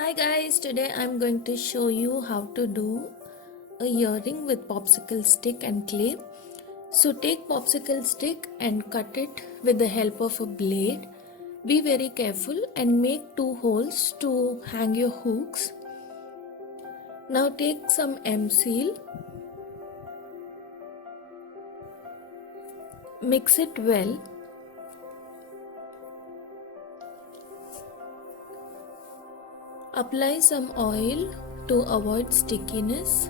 Hi guys, today I'm going to show you how to do a earring with popsicle stick and clay. So take popsicle stick and cut it with the help of a blade. Be very careful and make two holes to hang your hooks. Now take some M-Seal, mix it well. Apply some oil to avoid stickiness.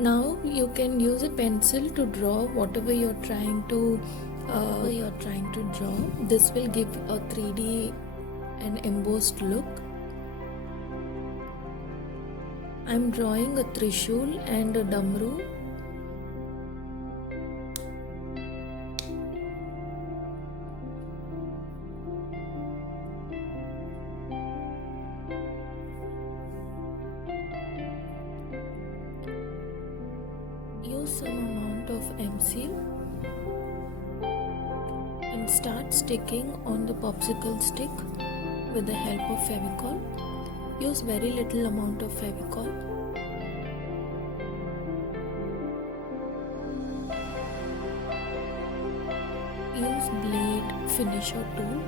Now you can use a pencil to draw whatever you're trying to draw. This will give a 3D and embossed look. I'm drawing a trishul and a damru. Use some amount of M-Seal and start sticking on the popsicle stick with the help of Fevicol. Use very little amount of Fevicol. Use blade finisher tool.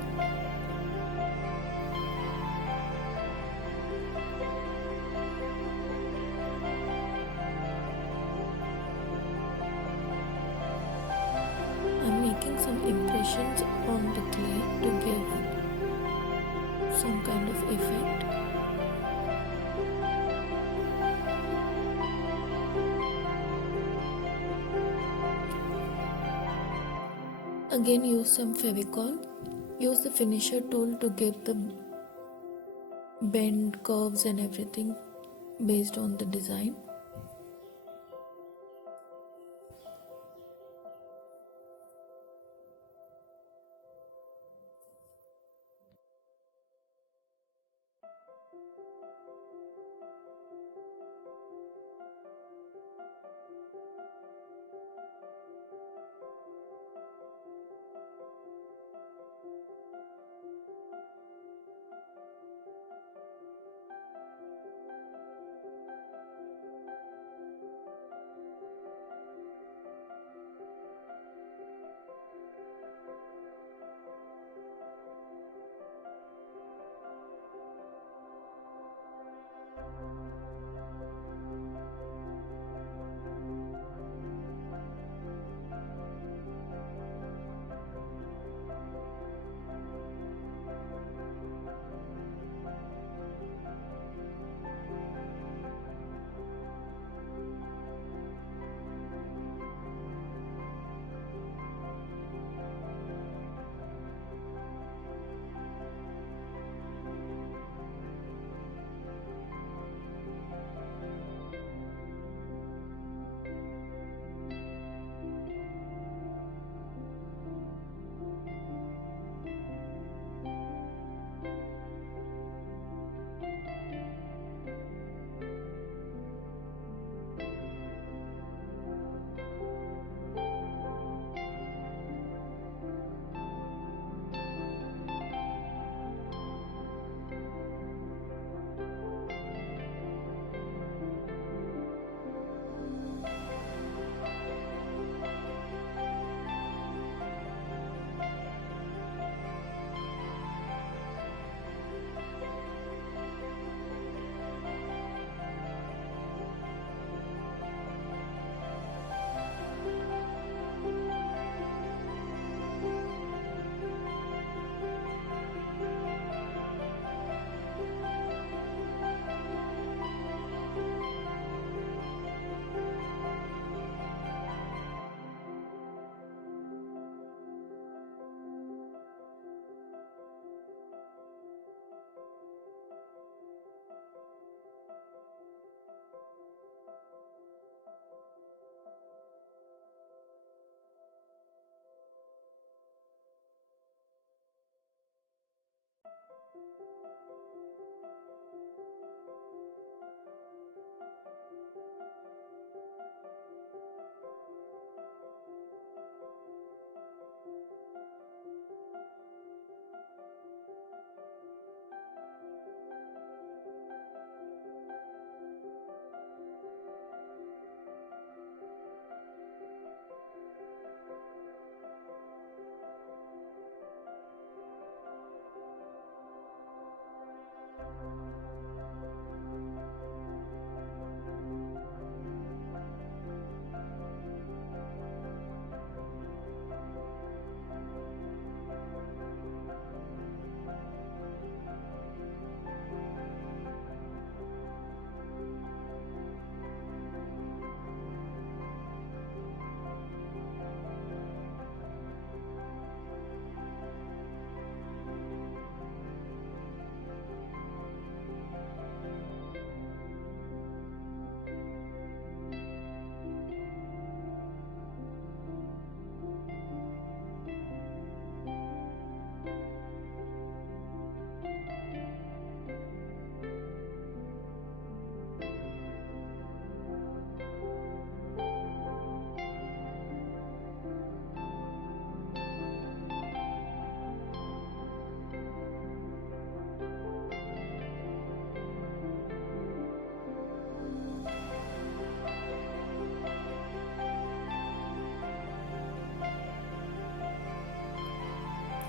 I'm making some impressions on the clay to give some kind of effect. Again use some Fevicol. Use the finisher tool to give the bend, curves and everything based on the design.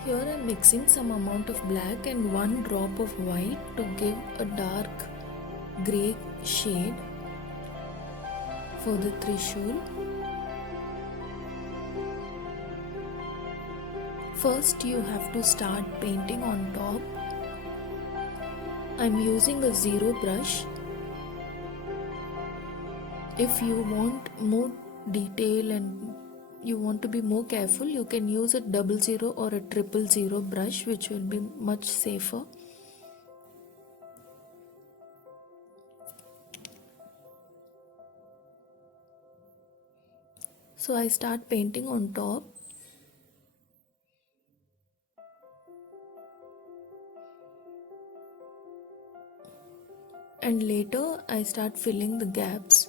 Here I am mixing some amount of black and one drop of white to give a dark grey shade for the Trishul. First you have to start painting on top. I'm using a zero brush. If you want more detail and you want to be more careful, you can use a 00 or a 000 brush, which will be much safer. So I start painting on top. And later I start filling the gaps.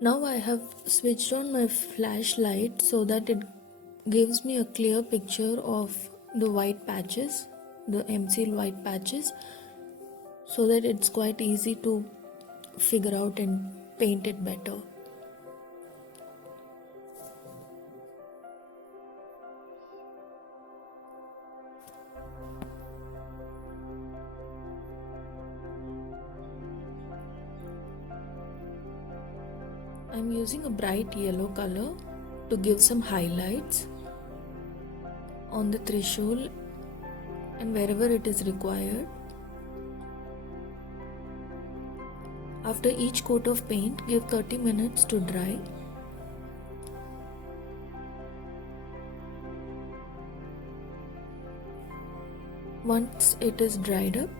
Now I have switched on my flashlight so that it gives me a clear picture of the white patches, the M-seal white patches, so that it's quite easy to figure out and paint it better. I'm using a bright yellow color to give some highlights on the Trishul and wherever it is required. After each coat of paint, give 30 minutes to dry. Once it is dried up,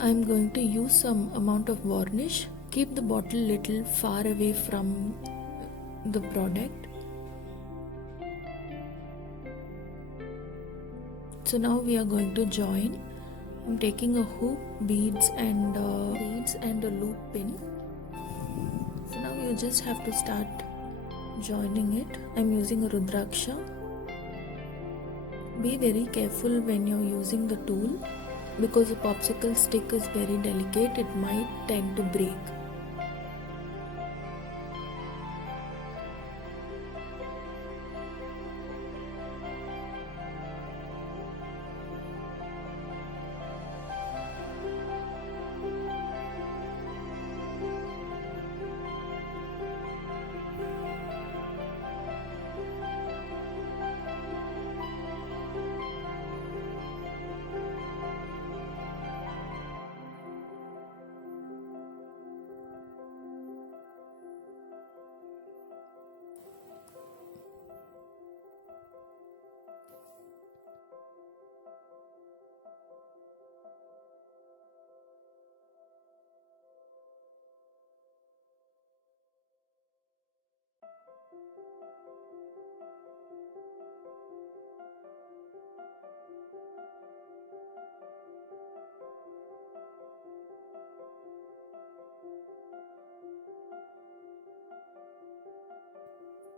I'm going to use some amount of varnish. Keep the bottle little far away from the product. So now we are going to join. I'm taking a hook, beads and a loop pin. So now you just have to start joining it. I'm using a Rudraksha. Be very careful when you're using the tool, because the popsicle stick is very delicate, it might tend to break.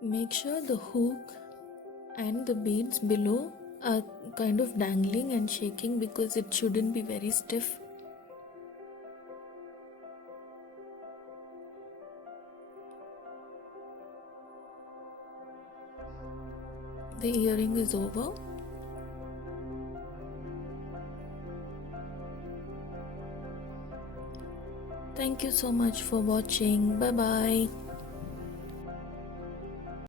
Make sure the hook and the beads below are kind of dangling and shaking, because it shouldn't be very stiff. The earring is over. Thank you so much for watching. Bye bye.